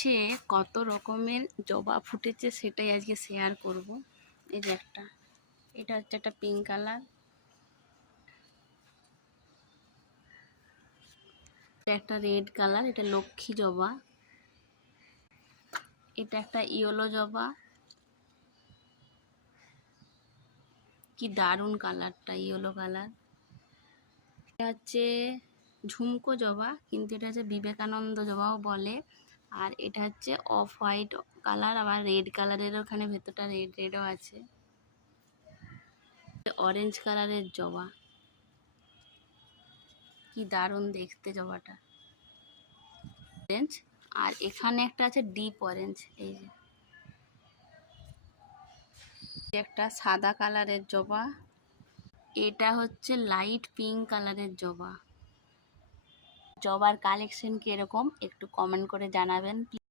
সে কত রকমের জবা ফুটেছে সেটাই আজকে শেয়ার করব। এই যে এটা হচ্ছে একটা পিঙ্ক কালার, একটা রেড কালার, এটা লক্ষ্মী জবা, এটা একটা ইয়েলো জবা, কি দারুণ কালারটা, ইয়েলো কালার। এটা হচ্ছে ঝুমকো জবা, কিন্তু এটা হচ্ছে বিবেকানন্দ জবাও বলে। আর এটা হচ্ছে অফ হোয়াইট কালার, আবার রেড কালারের ওখানে ভেতরটা রেড রেডও আছে। অরেঞ্জ কালারের জবা, কি দারুণ দেখতে জবাটা, অরেঞ্জ। আর এখানে একটা আছে ডিপ অরেঞ্জ। এই যে একটা সাদা কালারের জবা, এটা হচ্ছে লাইট পিঙ্ক কালারের জবা। জবার কালেকশন কিরকম একটু কমেন্ট করে জানাবেন।